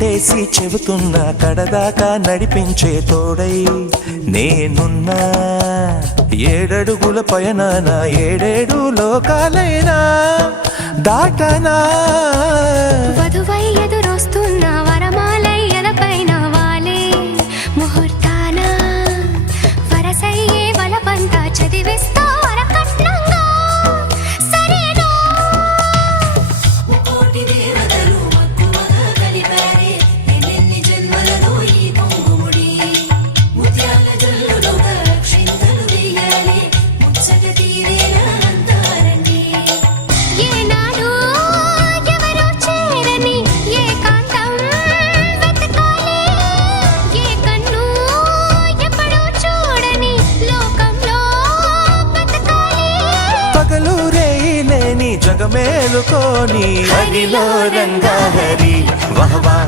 ఒట్టేసి చెబుతున్నా కడదాకా నడిపించే తోడై నేనున్నా. 7 అడుగుల పైన 7 లోకాలైనా దాటనా. వధువై ఎదురొస్తున్న వరమాలై ఎదపైన వాలే ముహూర్తాన వరసయ్యే వలపంతా చదివిస్తా వరకట్నంగా సరేనా. కోటి దేవతలు మక్కువగా కలిపారే ఎన్నెన్ని జన్మలలో ఈ పొంగుముడి ముత్యాల జల్లులుగా క్షింతలు వేయాలి ముచ్చట తీరేలా అంతారండి. ఏనాడు ఎవరో చేరని ఏకాంతం వెతకాలి. ఏ కన్ను ఎప్పుడూ చూడని లోకంలో బతకాలి. పగలు రేయి లేని జగమేలుకోని హరిలో రంగా హరి వహవా.